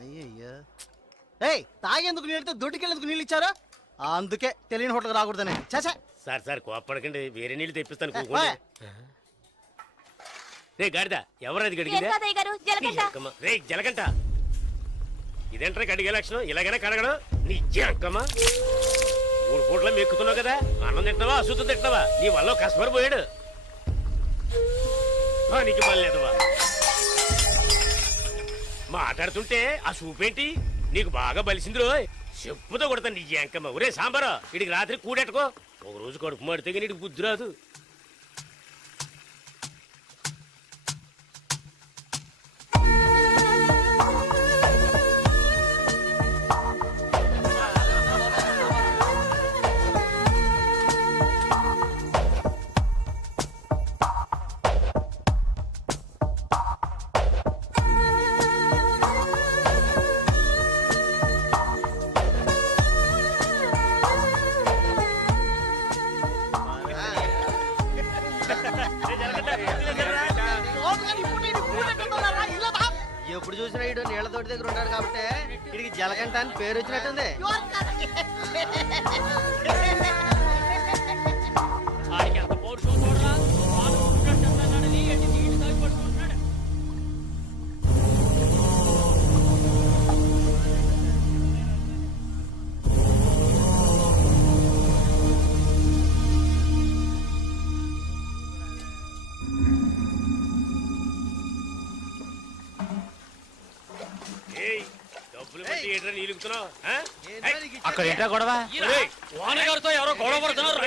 అయ్యయ్యో ఏయ్ తాగేందుకు నీళ్ళతో దొడ్డుకెళ్ళేందుకు నీళ్ళు ఇచ్చారా అందుకే తెలియని హోటల్కి రాకూడదని చేసా సార్ సార్ కోప్పడకండి, వేరే నీళ్ళు తెప్పిస్తాను. కూకోండి. రే గాడిద, ఎవరది గడిగిందా? రే జలగంట, ఇదేంట్రా కడిగే లక్షణం? ఇలాగైనా కడగడం నీ అక్కమ్మా. 3 పూట్ల మెక్కుతున్నావు కదా, అన్నం తింటున్నావా అశుద్ధం తింటున్నావా? నీ వల్ల కస్టమర్ పోయాడు. నీకు మళ్ళేదవా మాట్లాడుతుంటే ఆ సూపేంటి నీకు బాగా బలిసింది రోయ్. చెప్పుతో కొడతాను నీ అంకమ్మ. ఒరే సాంబారా, ఇడికి రాత్రి కూడెట్టుకో. ఒక రోజు కడుపు మాడితే నీకు బుద్ధి రాదు. ఎప్పుడు చూసినా ఇడు నీళ్ల తోటి దగ్గర ఉంటాడు కాబట్టి ఇడికి జలకంట అని పేరు వచ్చినట్టుంది. అక్కడ ఏంటా గొడవ? ఓనగారితో ఎవరో గొడవ పడుతున్నారు.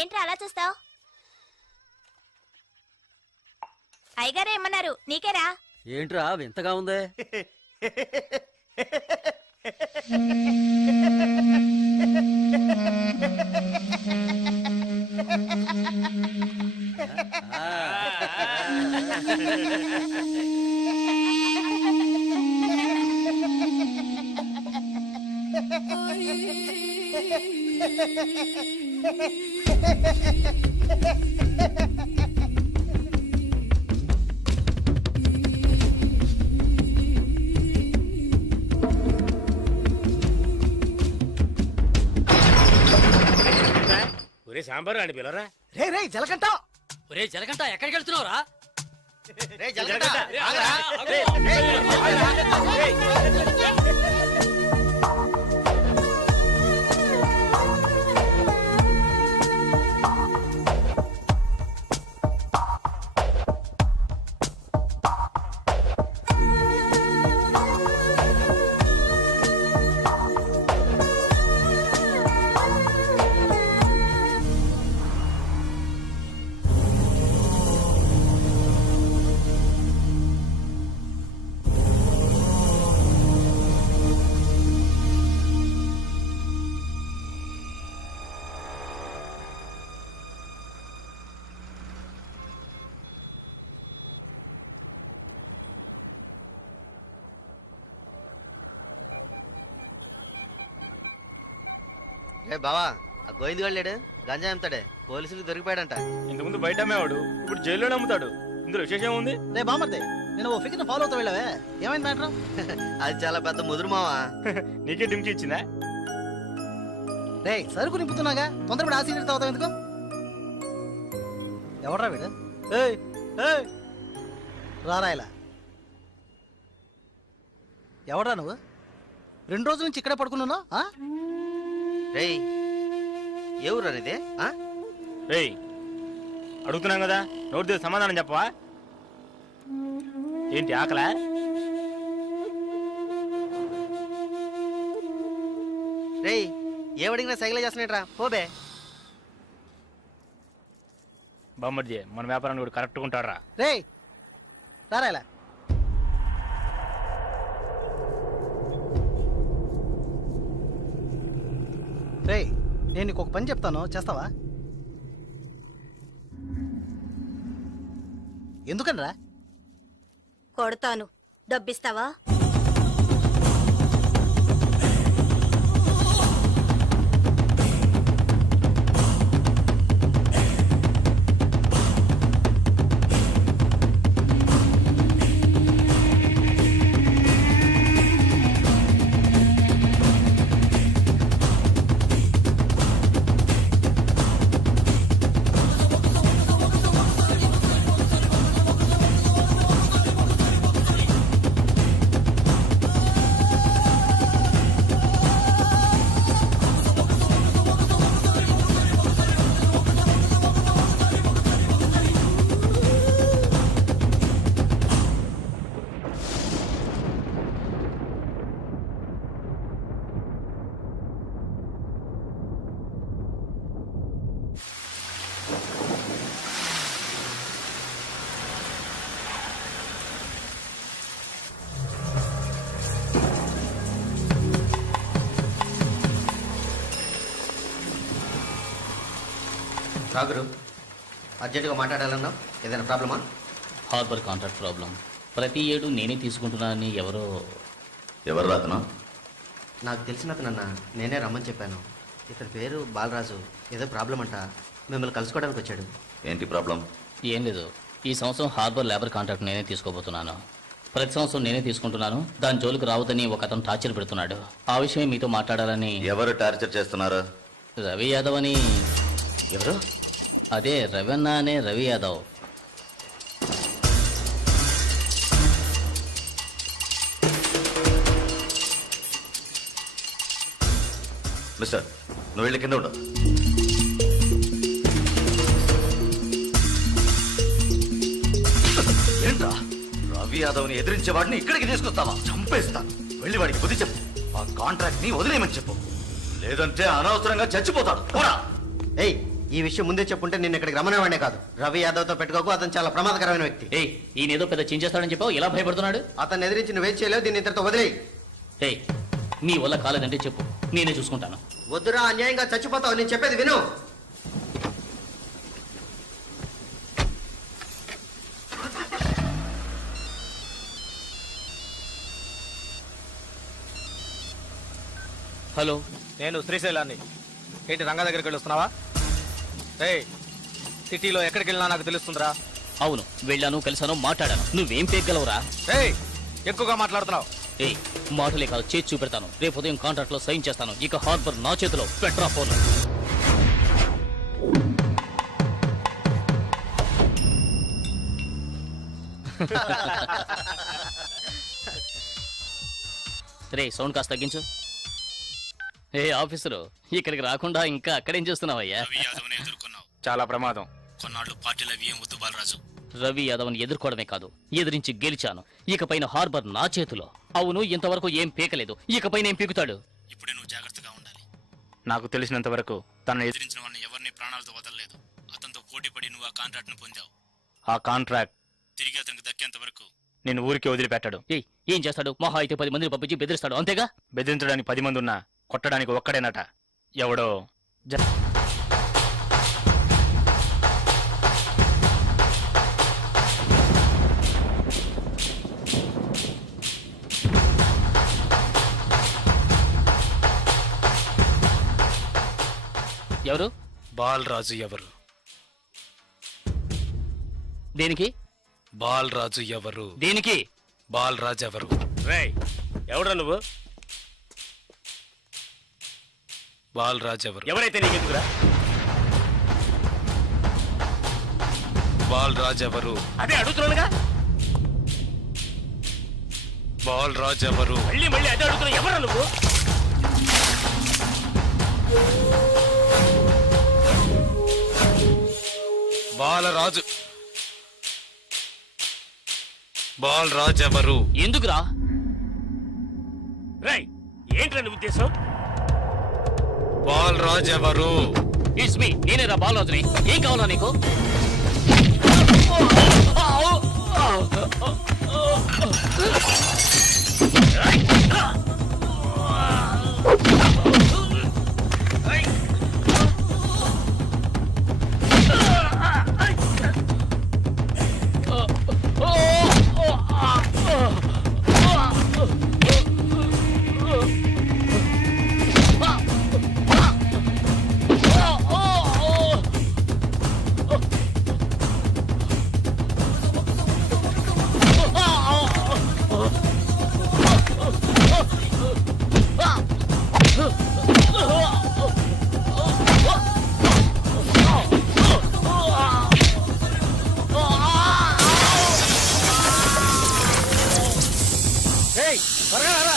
ఏంట్రా అలా చూస్తావు? అయ్యగారే ఏమన్నారు? నీకేరా? ఏంట్రా వింతగా ఉంది? ఒరే సాంబారు అని పిలరా. రే రే జలకంట, ఒరే జలగంట ఎక్కడికి వెళ్తున్నావురా? రే జలకంట బావా ఆ గోవింద్ గారు గంజా అమ్ముతాడే పోలీసులకు దొరికిపోయాడంట. ఇంతకుముందు బయట అమ్మేవాడు, ఇప్పుడు జైల్లోనే అమ్ముతాడు. ఇందులో విశేషం ఉంది? రే బామర్దే, నేను ఓ ఫిగర్ ఫాలో అవుతా వెళ్ళావే, ఏమైంది మ్యాటర్? అది చాలా పెద్ద ముదురు మావా. నీకే డింకి ఇచ్చిందా? రే సరుకు నింపుతున్నాగా, తొందరపడి ఆ సీనియర్ తాగుతావు ఎందుకు? ఎవడ్రా వీడు? ఏయ్ ఏయ్ రారా ఇలా. ఎవడ్రా నువ్వు? 2 రోజుల నుంచి ఇక్కడే పడుకున్నాను. రేయ్ ఏ ఊరు అనేది? రేయ్ అడుగుతున్నాం కదా, నోటి దగ్గర సమాధానం చెప్పవా? ఏంటి ఆకలా? రేయ్ ఏమడిగినా సైకిల్ చేస్తున్నాడ్రా, పోబే. బామ్మర్జీ మన వ్యాపారాన్ని కూడా కరెక్ట్గా ఉంటాడు. రే రారా ఇలా. రే నేను నీకు ఒక పని చెప్తాను, చేస్తావా? ఎందుకనరా? కొడతాను, డబ్బిస్తావా? రాగురు అర్జెంటుగా మాట్లాడాలన్నావు, ఏదైనా ప్రాబ్లమా? Harbour contract problem. ప్రతి ఏడు నేనే తీసుకుంటున్నానని ఎవరు రాతనా? నాకు తెలిసిన అతనన్నా, నేనే రమ్మని చెప్పాను. ఇతని పేరు బాలరాజు. ఏదో ప్రాబ్లం అంట, మిమ్మల్ని కలుసుకోవడానికి వచ్చాడు. ఏంటి ప్రాబ్లం? ఏం లేదు, ఈ సంవత్సరం హార్బర్ లేబర్ కాంట్రాక్ట్ నేనే తీసుకోబోతున్నాను. ప్రతి సంవత్సరం నేనే తీసుకుంటున్నాను. దాని జోలికి రావద్దని ఒక అతను టార్చర్ పెడుతున్నాడు. ఆ విషయం మీతో మాట్లాడాలని. ఎవరు టార్చర్ చేస్తున్నారు? రవి యాదవ్ అని. ఎవరు? అదే రవణ అనే రవి యాదవ్. మిస్టర్, నువ్వు వెళ్ళి కింద ఉండవు. ఏంట్రా, రవి యాదవ్ని ఎదిరించే వాడిని ఇక్కడికి తీసుకొస్తావా? చంపేస్తాను. వెళ్ళి వాడికి బుద్ధి చెప్పు. ఆ కాంట్రాక్ట్ ని వదిలేయమని చెప్పు, లేదంటే అనవసరంగా చచ్చిపోతాడు. పోరా. ఏయ్ ఈ విషయం ముందే చెప్పుంటే నేను ఇక్కడికి రమ్మనేవాడే కాదు. రవి యాదవ్తో పెట్టుకోకు, అతను చాలా ప్రమాదకరమైన వ్యక్తి. ఏయ్ ఈయన ఏదో పెద్ద చించేస్తాడని చెప్పావు, ఎలా భయపడుతున్నాడు? అతన్ని ఎదిరించి నువ్వేం చేయలేవు, దీన్ని ఇతరుతో వదిలేయి. ఏయ్ నీ వల్ల కాలేదంటే చెప్పు, నేనే చూసుకుంటాను. వద్దురా, అన్యాయంగా చచ్చిపోతావు. నేను చెప్పేది విను. హలో, నేను శ్రీశైలాన్ని. ఏంటి రంగా దగ్గరికి వెళ్ళొస్తున్నావా? ఏయ్ సిటీలో ఎక్కడికి వెళ్ళినా నాకు తెలుస్తుందిరా. అవును వెళ్ళాను, కలిసాను, మాట్లాడాను. నువ్వేం పేగలవురా? ఏయ్ ఎక్కువగా మాట్లాడుతున్నావు. ఏయ్ మాటలే కాదు, చేసి చూపెడతాను. రేపు ఉదయం కాంట్రాక్ట్ లో సైన్ చేస్తాను. ఇక హార్బర్ నా చేతిలో. Petra phone. రే సౌండ్ కాస్త తగ్గించు. ఏ ఆఫీసరు, ఇక్కడికి రాకుండా ఇంకా అక్కడేం చేస్తున్నావయ్యా? చాలా ప్రమాదం. కొన్నాళ్ళు పార్టీలు అవి ఏం వద్దు బాలరాజు. రవి యాదవ్ని ఎదుర్కోవడమే కాదు, ఎదిరించి గెలిచాను. ఇకపైన హార్బర్ నా చేతిలో. అవును, ఇంతవరకు ఏం పీకలేదు, ఇకపైన ఏం పీకుతాడు? ఇప్పుడే నువ్వు జాగ్రత్తగా ఉండాలి. నాకు తెలిసినంత వరకు తనను ఎదిరించిన వాడిని ఎవరిని ప్రాణాలతో వదలలేదు. అతనితో పోటీ పడి నువ్వు ఆ కాంట్రాక్ట్ ను పొందావు. ఆ కాంట్రాక్ట్ తిరిగి అతనికి దక్కేంత వరకు నేను ఊరికి వదిలిపెట్టాడు. ఏం చేస్తాడు? మహా అయితే 10 మందిని పంపించి బెదిరిస్తాడు, అంతేగా? బెదిరించడానికి 10 మంది ఉన్నా కొట్టడానికి ఒక్కడేనట. ఎవడో ఎవరు? బాలరాజు ఎవరు? దేనికి? బాలరాజు ఎవరు? దేనికి? బాలరాజు ఎవరు? రేయ్ ఎవడ్రా నువ్వు? బాలరాజు ఎవరు? ఎవరైతే నీకెందుకురా? బాలరాజు ఎవరు? అదే అడుగుతున్నానుగా. బాలరాజు ఎవరు? మళ్ళీ మళ్ళీ అదే అడుగుతున్నా. ఎవరా నువ్వు? బాలరాజు. బాలరాజు ఎవరు? ఎందుకురా? రేయ్ ఏంట్రా నీ ఉద్దేశం? బాలరాజు ఎవరు? ఇట్స్ మీ, నేనేరా బాలరాజుని. ఏం కావాలా నీకు? ఏయ్ త్వరగా రారా.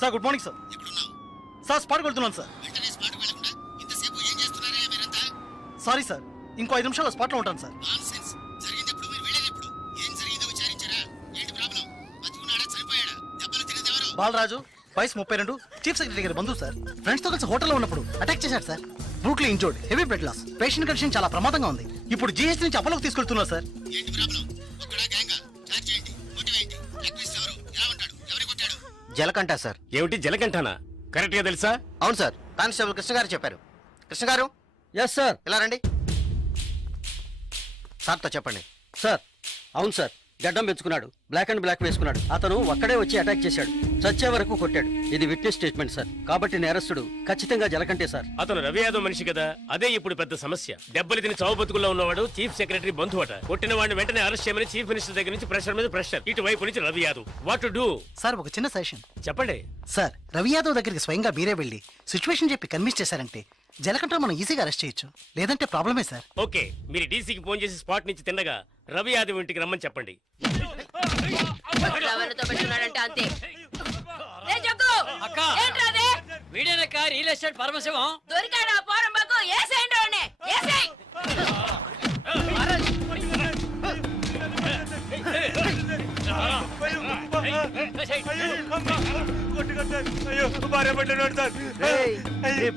Sir good morning sir. Sir స్పాట్కి వెళ్తున్నాను సార్. సారీ సార్, ఇంకో 5 నిమిషాల్లో స్పాట్లో ఉంటాను సార్. బాలరాజు వయసు 32, చీఫ్ సెక్రటరీ గారి బంధువు సార్. ఫ్రెండ్స్ తో కలిసి హోటల్లో ఉన్నప్పుడు అటాక్ చేశారు sir. Brutally injured, heavy blood loss. Patient condition చాలా ప్రమాదంగా ఉంది. ఇప్పుడు జీహెచ్ నుంచి అపోలోకి తీసుకెళ్తున్నారు సార్. జలకంట సార్. ఏమిటి జలకంఠానా? కరెక్ట్ గా తెలుసా? అవును సార్, కానిస్టేబుల్ కృష్ణ గారు చెప్పారు. కృష్ణ గారు ఎస్ సార్. ఇలా రండి. సార్తో చెప్పండి. సార్ అవును సార్, గడ్డం పెంచుకున్నాడు, బ్లాక్ అండ్ బ్లాక్ వేసుకున్నాడు. అతను ఒక్కడే వచ్చి అటాక్ చేశాడు, చచ్చే వరకు కొట్టాడు. ఇది విట్నెస్ స్టేట్మెంట్ సార్, కాబట్టి నేరస్తుడు ఖచ్చితంగా జలకంటే సార్. అతను రవి యాదవ్ మనిషి కదా, అదే ఇప్పుడు పెద్ద సమస్య. దెబ్బలు తిని చావు బతుకుల్లో ఉన్నవాడు చీఫ్ సెక్రటరీ బంధువు అట. కొట్టిన వాడిని వెంటనే అరెస్ట్ చేయమని చీఫ్ మినిస్టర్ దగ్గర నుంచి ప్రెషర్ మీద ప్రెషర్. ఇటువైపు నుంచి Ravi Yadav. What to do? Sir ఒక చిన్న సజెషన్ చెప్పండి. సార్, రవి యాదవ్ దగ్గరికి స్వయంగా మీరే వెళ్ళి సిచ్యువేషన్ చెప్పి కన్విన్స్ చేశారంటే జలకంట మనం ఈజీగా అరెస్ట్ చేయొచ్చు. లేదంటే ప్రాబ్లమే సార్. ఓకే, మీరు డీసీకి ఫోన్ చేసి స్పాట్ నుంచి తిన్నగా రవి యాదవ్ ఇంటికి రమ్మని చెప్పండి. అంతే. వీడేనక్క రియల్ ఎస్టేట్ పరమశివం. దొరికాడా పోరంబాకు? ఏసేయండి వాడిని, ఏసేయ్.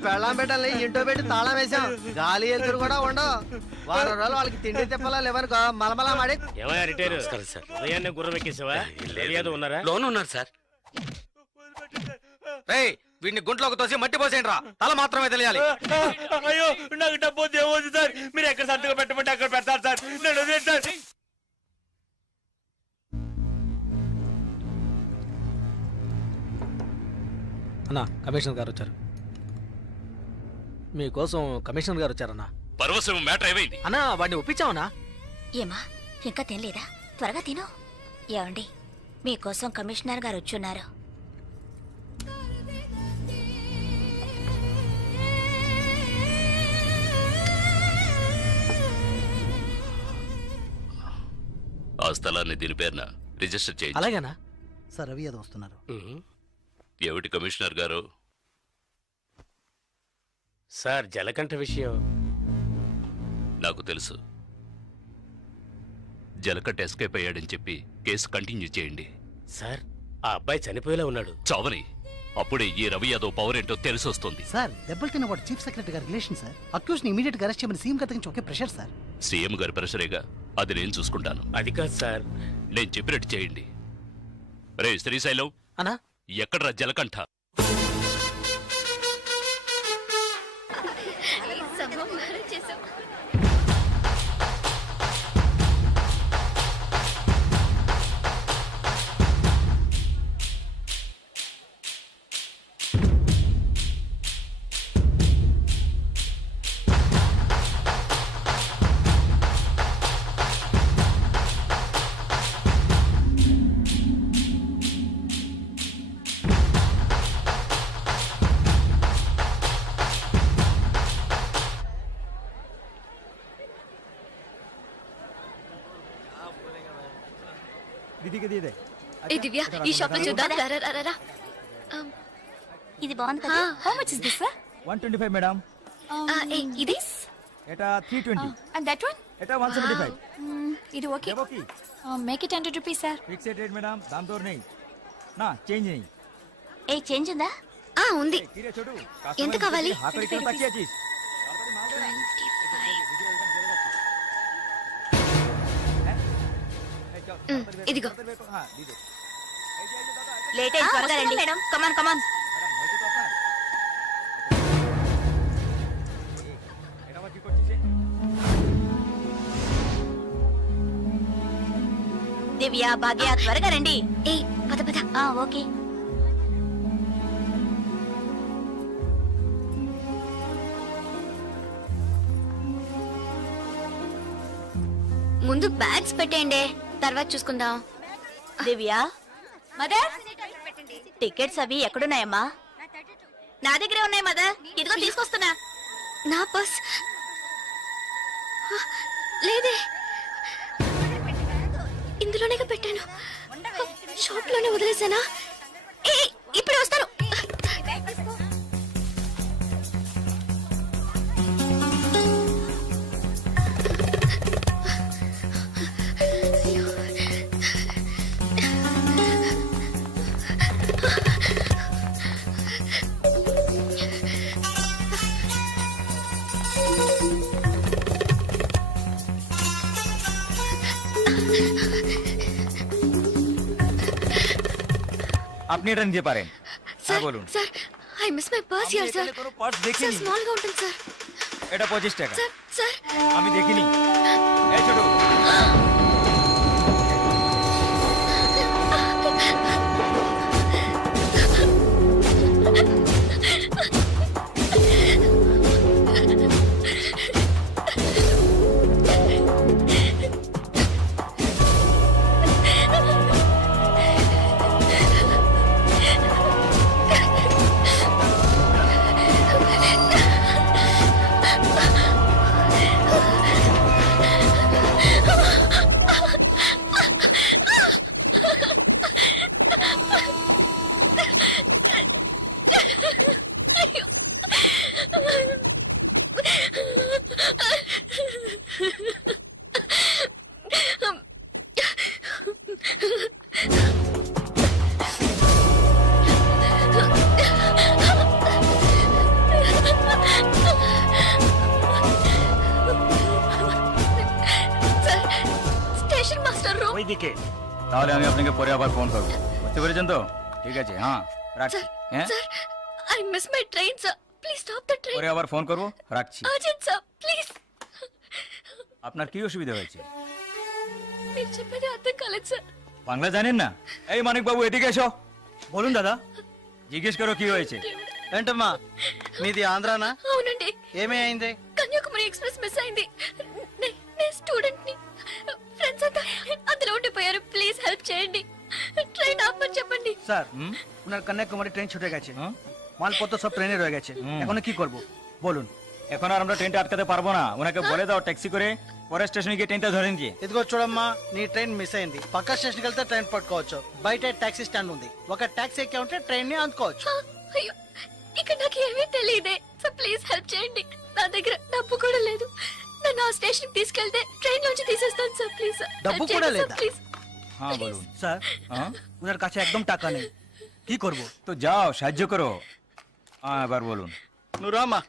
పెళ్ళాం పెట్టాలి, ఇంటో పెట్టి తాళం వేసాం. గాలి ఎదురు కూడా ఉండవు. వారం రోజులు వాళ్ళకి తిండి తిప్పలా లేవనుకో మలమలా మాడి. ఏమయ్యా రిటైర్ సార్, ఉదయాన్నే గుర్రం ఎక్కేసావా? రవి యాదవ్ ఉన్నారా? లోన్ ఉన్నారు సార్. వీడిని గుంట్లోకి తోసి మట్టి పోసేయండి రా, తల మాత్రమే తెలియాలి. అయ్యో నాకు డబ్బు దేవద్దు సార్, మీరు ఎక్కడ సంతకం పెట్టమంటే అక్కడ పెడతారు సార్. నేను వదిలేను సార్. అన్నా కమిషనర్ గారు వచ్చారు. మీకోసం కమిషనర్ గారు వచ్చారన్నా. పర్వసం మ్యాటర్ ఏమైంది? అన్నా వాడిని ఒప్పించావనా? ఏమా ఇంకా తినలేదా? త్వరగా తిను. ఏమండి మీకోసం కమిషనర్ గారు వచ్చున్నారు. ఆ స్థలాన్ని దీని పేరున రిజిస్టర్ చేయండి. అలాగేనా? సార్ రవి యాదవ్ వస్తున్నారు. ఏమిటి కమిషనర్ గారు? సార్ జలకంఠ విషయం నాకు తెలుసు. జలకట్ ఎస్కేప్ అయ్యాడని చెప్పి కేసు కంటిన్యూ చేయండి. సార్ ఆ అబ్బాయి చనిపోయేలా ఉన్నాడు. చావని అప్పుడే ఈ రవి యాదవ్ పవర్ ఏంటో తెలిసి వస్తుంది. సార్ దెబ్బలు తిన్నవాడు చీఫ్ సెక్రటరీ గారి రిలేషన్ సార్. అక్యూజ్ ని ఇమీడియట్ గా అరెస్ట్ చేయమని సీఎం గారి నుంచి ఒకే ప్రెషర్ సార్. సీఎం గారి ప్రెషరేగా, అది నేను చూసుకుంటాను. అది కాదు సార్. నేను చెప్పినట్టు చేయండి. రే శ్రీశైలం, అన్నా ఎక్కడ్రా జలకంఠ? ఏ దివ్య ఈ షాప్ లో చూద్దాం. రా, రా, రా, రా. ఇది బాగుంది కదా. How much is this sir? 125 madam. ఇది ఎటా 320. అండ్ దట్ వన్ ఎటా 175. ఇది okay. Okay make it 100 rupees sir. Fixed rate madam, దామ్ దోర్ नहीं నా చేంజ్ नहीं. ఏ చేంజ్ ఉందా? ఉంది. తీరే చూడు. ఎంత కావాలి? హాకరి కిలో తక్కువ చీజ్. ఇదిగో. हां दीजिए. లేట్ అయ్యి త్వరగా రండి మేడం. కమాన్ కమాన్. దివ్య భాగ్య త్వరగా రండి. ఏ పద పద. ఓకే. ముందు బ్యాగ్స్ పెట్టేయండి, తర్వాత చూసుకుందాం. దివ్య మదర్ టికెట్స్ అవి ఎక్కడున్నాయమ్మా? నా దగ్గరే ఉన్నాయి మదర్. ఇదిగో తీసుకొస్తున్నా. నా పర్స్ లేదే, ఇందులోనే పెట్టాను. షాప్ లోనే వదిలేసానా? ఏ ఇప్పుడే వస్తాను. আপনি এটা নিতে পারেন। হ্যাঁ বলুন sir I miss my purse here sir. কোনো পার্স স্যার দেখিনি। স্মল గా ఉంటుంది স্যার। এটা 25 টাকা। স্যার স্যার আমি দেখিনি। এই ছোট ওইদিকে। তাহলে আমি আপনাকে পরে আবার ফোন করব। বুঝতে পেরেছেন তো? ঠিক আছে, হ্যাঁ রাখছি। হ্যাঁ sir I miss my train sir, please stop the train. পরে আবার ফোন করব, রাখছি। Urgent sir please. আপনার কি অসুবিধা হয়েছে? మీరు చెప్పేది అర్థం కాలేదు సార్। বাংলা জানেন না? এই মানিক বাবু এদিকে এসো। বলুন দাদা। জিজ্ঞেস করো কি হয়েছে। ఏంటమ్మా మీది ఆంధ్రానా? అవునండి, ఏమీ అయింది? కన్యాకుమారి ఎక్స్ప్రెస్ మిస్ అయింది. నేను స్టూడెంట్ ని, ఫ్రెండ్స్ అంతా అందులో ఉండిపోయారు. ప్లీజ్ హెల్ప్ చేయండి. ট্রেন ఆపమని చెప్పండి. স্যার ওনার কন্যাকুমারী ট্রেন ছুটে গেছে, মালপত্র সব ট্রেনে রয়ে গেছে, এখন কি করব বলুন? এখন আর আমরা ট্রেনটা আটকাতে পারবো না, ওনাকে বলে দাও ট্যাক্সি করে পরের স্টেশনে গিয়ে ট্রেনটা ধরে নিয়ে। ఇదిగో చూడమ్మా, నీ ట్రైన్ మిస్ అయింది. పక్క స్టేషన్కి వెళ్తే ట్రైన్ పట్టుకోవచ్చు. బయట టాక్సీ స్టాండ్ ఉంది, ఒక టాక్సీ ఎక్కి ఉంటే ట్రైన్ ని అందుకోవచ్చు. అయ్యో, ఇక్కడ నాకు ఏమీ తెలియదే. సో ప్లీజ్ హెల్ప్ చేయండి. నా దగ్గర డబ్బు కూడా లేదు. నన్ను ఆ స్టేషన్ తీసుకెళ్తే ట్రైన్ నుంచి తీసేస్తాను సార్. ప్లీజ్ సార్, డబ్బు కూడా లేదా? ప్లీజ్। হ্যাঁ বলুন। স্যার ওনার কাছে একদম টাকা নেই, কি করব? তো যাও সাহায্য করো। হ্যাঁ এবার বলুন। నువ్వు రామ్మా।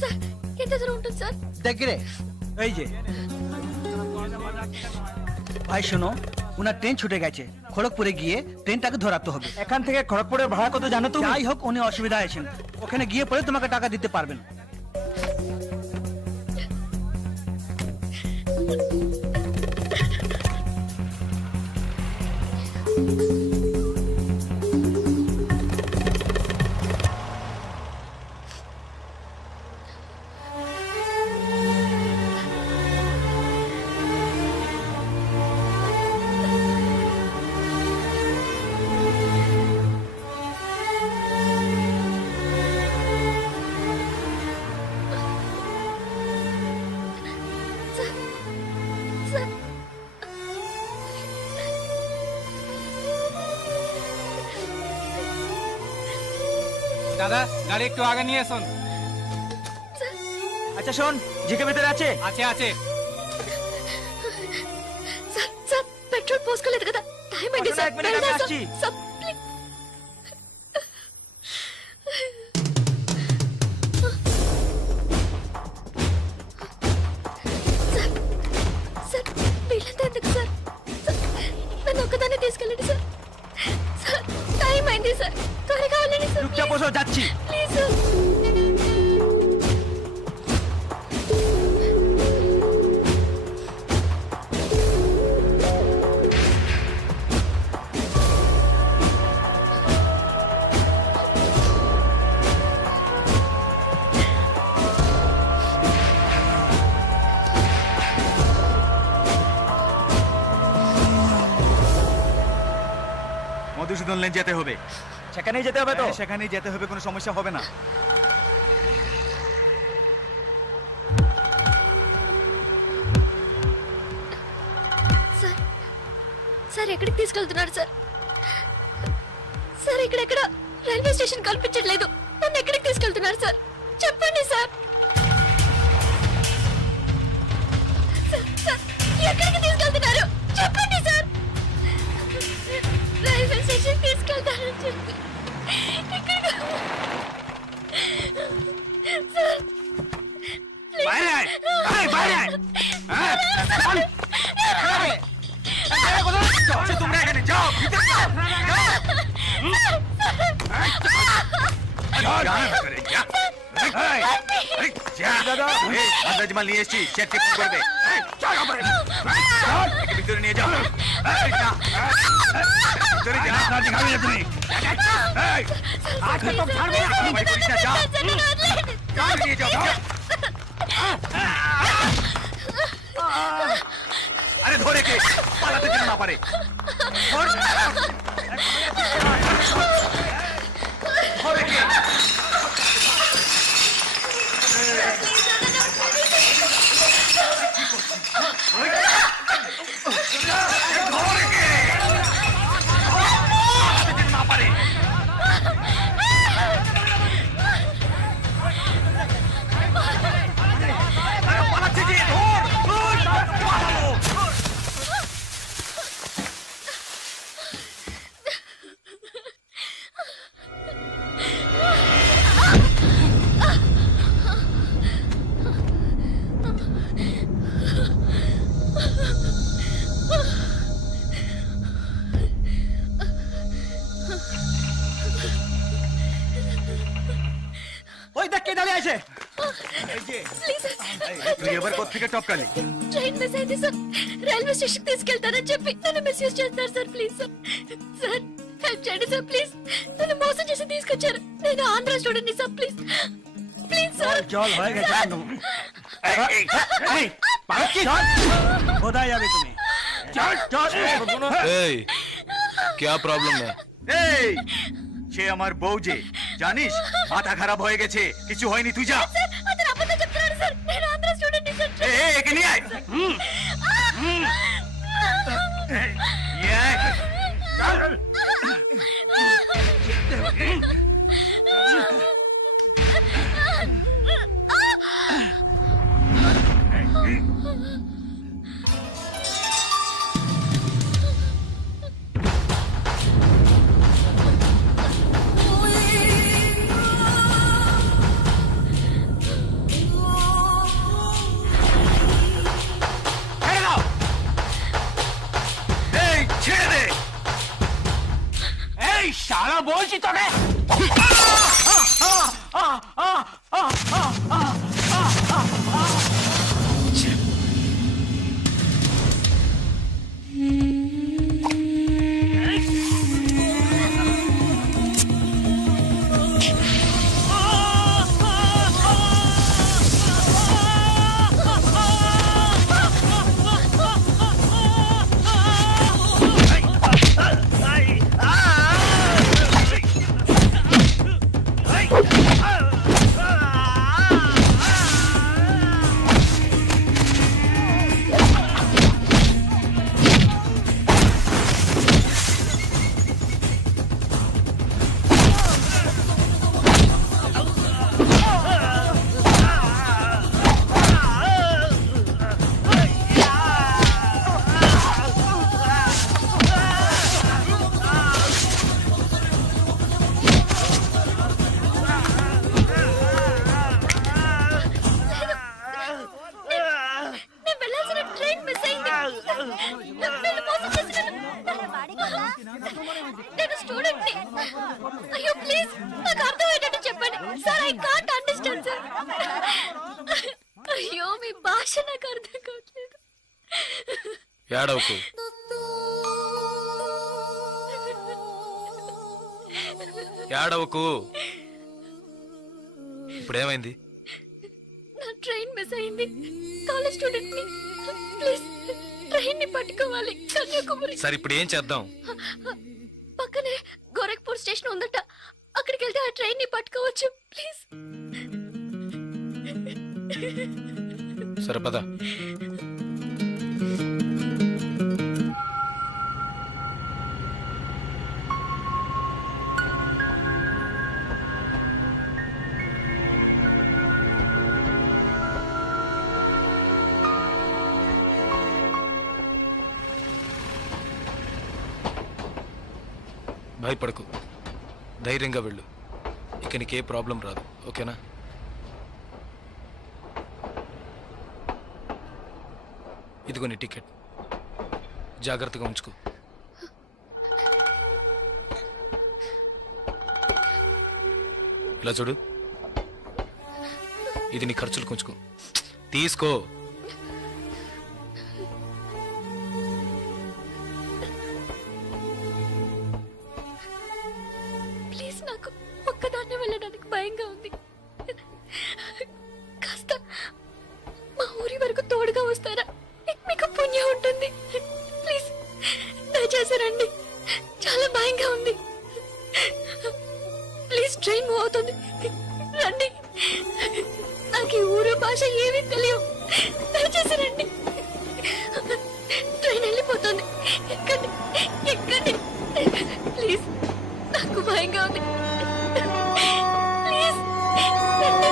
স্যার ఎంత দূరం ఉంటుంది సార్? దగ్గరే, এই যে ভাই শোনো, ওনার ট্রেন ছুটে গেছে, খড়গপুরে গিয়ে ট্রেনটাকে ধরাতে হবে। এখান থেকে খড়গপুরের ভাড়া কত জানো তুমি? যাই হোক, উনি অসুবিধা আছেন, ওখানে গিয়ে পরে তোমাকে টাকা দিতে পারবেন। স্যার দাদা, গাড়ি একটু আগে নিয়ে আসুন। আচ্ছা শোন, জিকে ভেতরে আছে? আছে আছে। సార్ సార్ పెట్రోల్ పోసుకోలేదు కదా, టైం అయింది వస్తున్నా, సార్. এক మినిట్, వెళ్దాం আমি సార్. আসছি। Sir, please. సార్, సార్, వీళ్ళంతా ఎందుకు సార్? సార్, నన్ను ఒక్కదాన్ని తీసుకెళ్ళండి సార్. సార్, టైం అయింది సార్, త్వరగా వెళ్ళండి సార్. চুপচাপ বসো, যাচ্ছি। Please sir. মধুসূদন লেন যেতে হবে। সেখানেই যেতে হবে তো? সেখানেই যেতে হবে, কোনো সমস্যা হবে না। సార్ సార్, ఎక్కడికి తీసుకెళ్తున్నారు సార్? సార్, ఇక్కడెక్కడ రైల్వే స్టేషన్ కనిపించట్లేదు. నన్ను ఎక్కడికి తీసుకెళ్తున్నారు సార్? చెప్పండి సార్. సార్, సార్, ఎక్కడికి తీసుకెళ్తున్నారు? చెప్పండి సార్. రైల్వే స్టేషన్ తీసుకెళ్తారని చెప్పి ఇక్కడికి సార్, তোমরা এখানে যাও, আন্দাজমাল নিয়ে এসছি, চেক চেক করবে। ভিতরে নিয়ে যাও, ভিতরে যাও। তুমি নিয়ে যাও। আরে ধরে কে পালাতে যেন না পারে। ধরে কে? ওই দেখ কে দাঁড়িয়ে আছে। Please sir. তুই এবার কোত্থেকে টপকালি? ట్రైన్ మిస్ అయింది సార్. రైల్వే స్టేషన్ తీసుకెళ్తారని చెప్పి నన్ను మిస్యూజ్ చేస్తున్నారు sir. Please sir. Sir, help చేయండి సార్ ప్లీజ్. నన్ను మోసం చేసి తీసుకొచ్చారు. నేను Andhra student sir please please sir. क्या प्रॉब्लम है? সে আমার বউ যে জানিস মাথা খারাপ হয়ে গেছে কিছু হয়নি তুই যা సార్ అతను అబద్ధం చెప్తున్నాడు సార్. నేను ఆంధ్ర స్టూడెంట్ సార్. একে নিয়ে আয় নিয়ে আয় চল শালা বলছি তোকে నేను వెళ్ళాల్సిన ట్రైన్ మిస్ అయింది. వీళ్ళు మోసం చేసి నేను స్టూడెంట్ ని. అయ్యో ప్లీజ్ నాకు అర్థమయ్యేటట్టు చెప్పండి sir. I can't understand sir. అయ్యో మీ భాష నాకు అర్థం కావట్లేదు. ఏడవకు. ఏడవకు. ఇప్పుడేమైంది? నా ట్రైన్ మిస్ అయింది. కాలేజ్ స్టూడెంట్ ని. ప్లీజ్ ట్రైన్ ని పట్టుకోవాలి కన్యాకుమారి. సరే ఇప్పుడు ఏం చేద్దాం? పక్కనే గోరఖ్పూర్ స్టేషన్ ఉందట. అక్కడికి వెళ్తే ఆ ట్రైన్ ని పట్టుకోవచ్చు ప్లీజ్. సరే పద. భయపడకు, ధైర్యంగా వెళ్ళు. ఇక నీకే ప్రాబ్లం రాదు, ఓకేనా? ఇదిగో నీ టికెట్, జాగ్రత్తగా ఉంచుకో. ఇలా చూడు, ఇది నీ ఖర్చులు కొంచుకో, తీసుకో. ప్లీజ్ నాకు ఒక్కదాన్నే వెళ్ళడానికి భయంగా ఉంది. కాస్త మా ఊరి వరకు తోడుగా వస్తారా? మీకు పుణ్యం ఉంటుంది. ప్లీజ్ దయచేసి రండి. చాలా భయంగా ఉంది. ప్లీజ్ ట్రైన్ మూవ్ అవుతుంది, రండి. నాకు ఈ ఊరు భాష ఏమీ తెలియవు. దయచేసి రండి. ట్రైన్ వెళ్ళిపోతుంది. ఎక్కండి ఎక్కండి ప్లీజ్. నాకు భయంగా ఉంది. ప్లీజ్ రండి.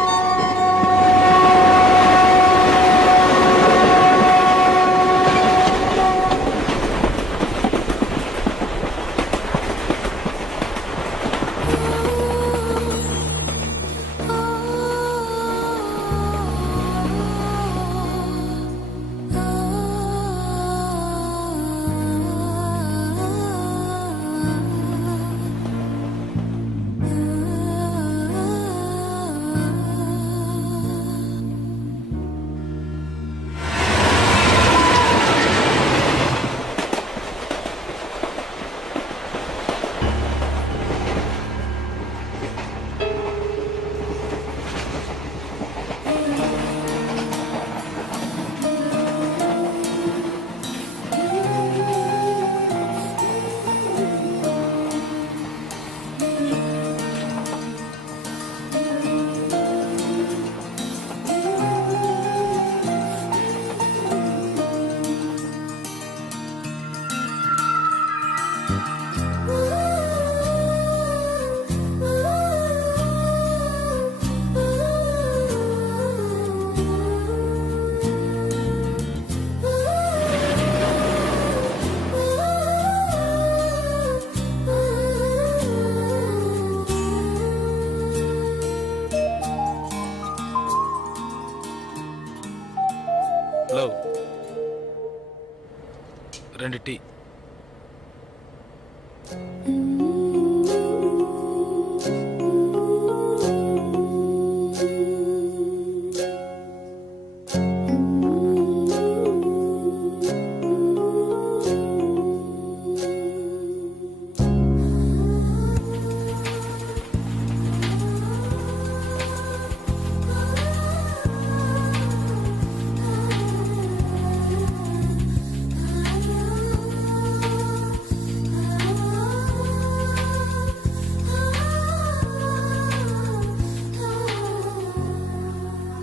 2 టీ.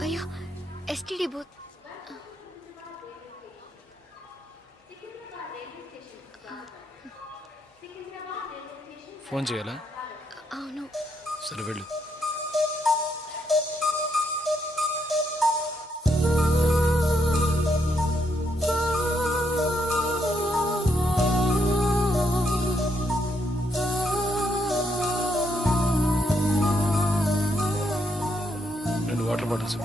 అయ్యో ఎస్టీడీ బూత్. ఫోన్ చేయాలా? అవును. సరే వెళ్ళు. రెండు వాటర్ బాటిల్స్.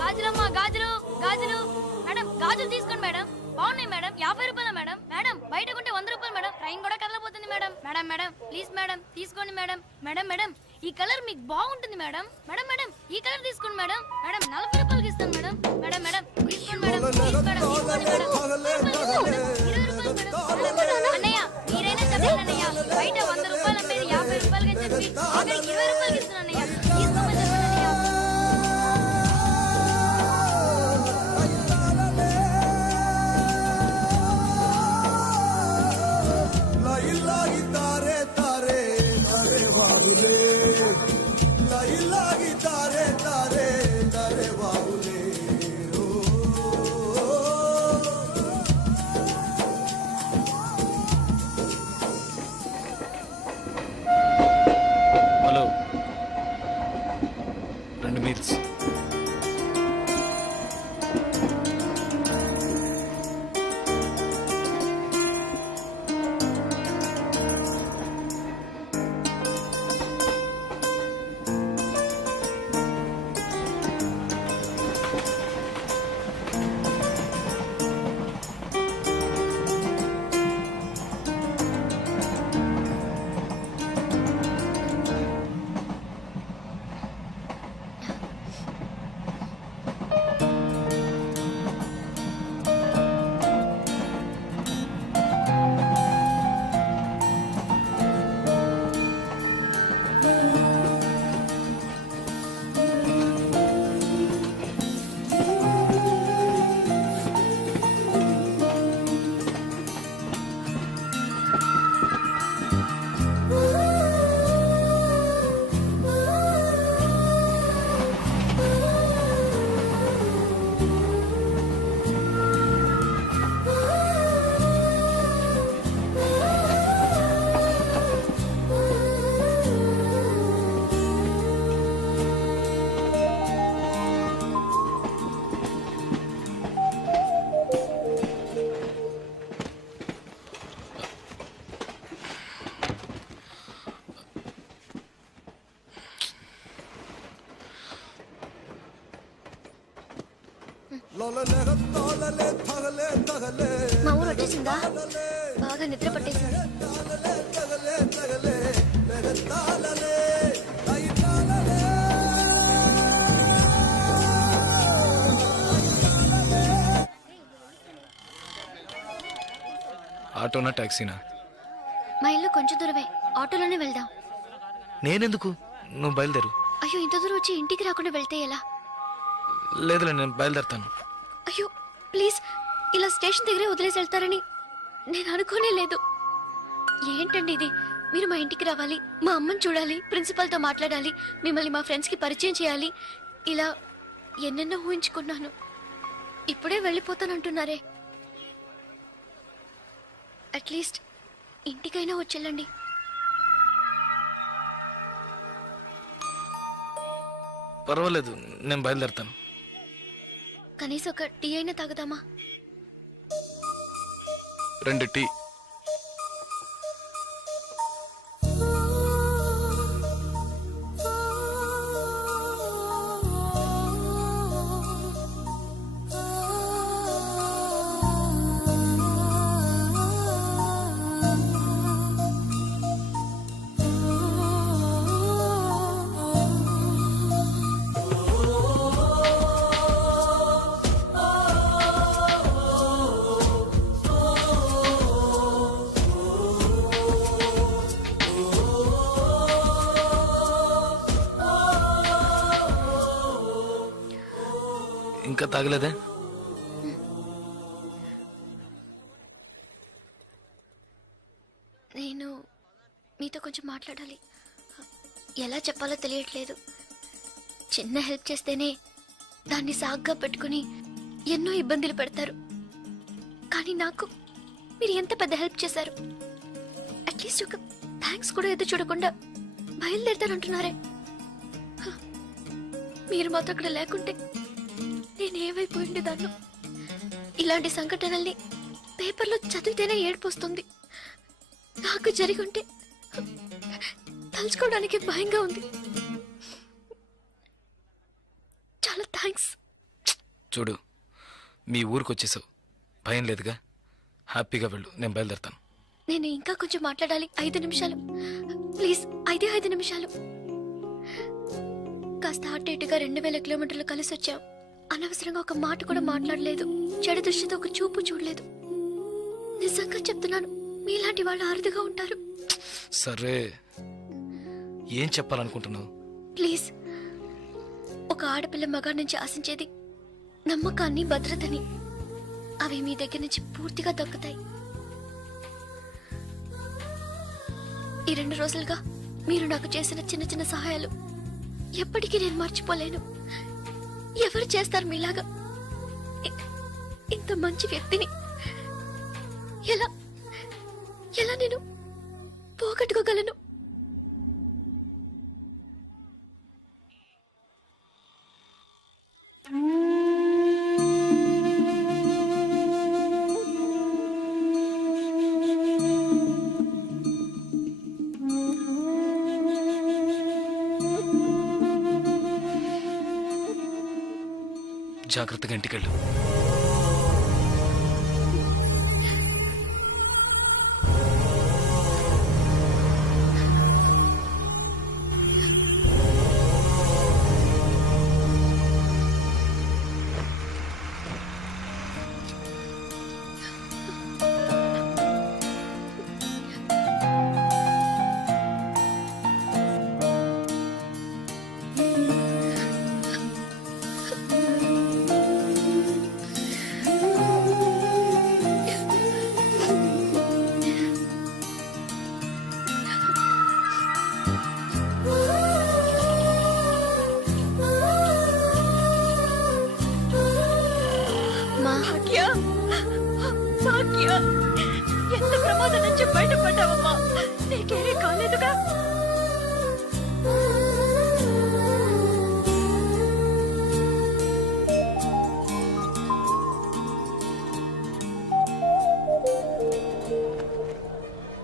గాజులమ్మా గాజులు గాజులు. మేడం గాజులు తీసుకోండి మేడం. బాగున్నాయి మేడం. 50 రూపాయల మేడం. మేడం బయట కొంటే 100 రూపాయలు మేడం. ట్రైన్ కూడా కదలపోతుంది madam. Madam madam please madam తీసుకోండి మేడం. మేడం మేడం ఈ కలర్ మీకు బాగుంటుంది మేడం. మేడం మేడం ఈ కలర్ తీసుకోండి మేడం. మేడం 40 రూపాయలకి ఇస్తాను మేడం. మేడం మేడం తీసుకోండి మేడం. ప్లీజ్ మేడం తీసుకోండి మేడం. 20 రూపాయలు మేడం. అన్నయ్య మీరైనా చెప్పండి అన్నయ్య. బయట 100 రూపాయలు అమ్మేది 50 రూపాయలకి చెప్పి ఆఖరికి 20 రూపాయలకి ఇస్తాను అన్నయ్య. తీసుకోమని చెప్పండి అన్నయ్య. Hello, 2 meals. మా ఊరు వచ్చేసిందా? బాగా నిద్ర పట్టేసింది. ఆటోనా టాక్సీనా? మా ఇల్లు కొంచెం దూరమే. ఆటోలోనే వెళ్దాం. నేనెందుకు? నువ్వు బయలుదేరు. అయ్యో ఇంత దూరం వచ్చి ఇంటికి రాకుండా వెళ్తే ఎలా? లేదులే, నేను బయలుదేరుతాను. అయ్యో ప్లీజ్, ఇలా స్టేషన్ దగ్గరే వదిలేసి వెళ్తారని నేను అనుకోనే లేదు. ఏంటండి ఇది? మీరు మా ఇంటికి రావాలి, మా అమ్మని చూడాలి, ప్రిన్సిపల్తో మాట్లాడాలి, మిమ్మల్ని మా ఫ్రెండ్స్కి పరిచయం చేయాలి, ఇలా ఎన్నెన్నో ఊహించుకున్నాను. ఇప్పుడే వెళ్ళిపోతానంటున్నారే. అట్లీస్ట్ ఇంటికైనా వచ్చేళ్ళండి. పర్వాలేదు, నేను బయలుదేరుతాను. కనీసం ఒక టీ అయినా తాగుదామా? 2 టీ. ఇంకా తాగలేదే? నేను మీతో కొంచెం మాట్లాడాలి. ఎలా చెప్పాలో తెలియట్లేదు. చిన్న హెల్ప్ చేస్తేనే దాన్ని సాగ్గా పెట్టుకుని ఎన్నో ఇబ్బందులు పెడతారు. కానీ నాకు మీరు ఎంత పెద్ద హెల్ప్ చేశారు. అట్లీస్ట్ ఒక థ్యాంక్స్ కూడా ఎదురు చూడకుండా బయలుదేరుతారంటున్నారే. హ, మీరు మాత్రం అక్కడ లేకుంటే నేనేమైపోయింది దాన్ని. ఇలాంటి సంఘటనల్ని పేపర్లో చదివితేనే ఏడుపు వస్తుంది. నాకు జరిగి ఉంటే తలుచుకోవడానికి భయంగా ఉంది. చాలా థ్యాంక్స్. చూడు, మీ ఊరికి వచ్చేసావు, భయం లేదుగా. హ్యాపీగా వెళ్ళు, నేను బయలుదేరుతాను. నేను ఇంకా కొంచెం మాట్లాడాలి. 5 నిమిషాలు ప్లీజ్. 5 నిమిషాలు. కాస్త అటు ఇటుగా 2000 కిలోమీటర్లు కలిసి వచ్చాం. అనవసరంగా ఒక మాట కూడా మాట్లాడలేదు. చెడు దృష్టితో ఒక చూపు చూడలేదు. నిజంగా చెప్తున్నాను, మీలాంటి వాళ్ళు అరుదుగా ఉంటారు. సరే, ఏం చెప్పాలనుకుంటున్నావు? ప్లీజ్. ఒక ఆడపిల్ల మగాడి నుంచి ఆశించేది నమ్మకాన్ని, భద్రతని. అవి మీ దగ్గర నుంచి పూర్తిగా దక్కుతాయి. ఈ 2 రోజులుగా మీరు నాకు చేసిన చిన్న చిన్న సహాయాలు ఎప్పటికీ నేను మర్చిపోలేను. ఎవరు చేస్తారు మీలాగా? ఇంత మంచి వ్యక్తిని ఎలా ఎలా నేను పోగొట్టుకోగలను? జాగ్రత్తగా ఇంటికెళ్ళు.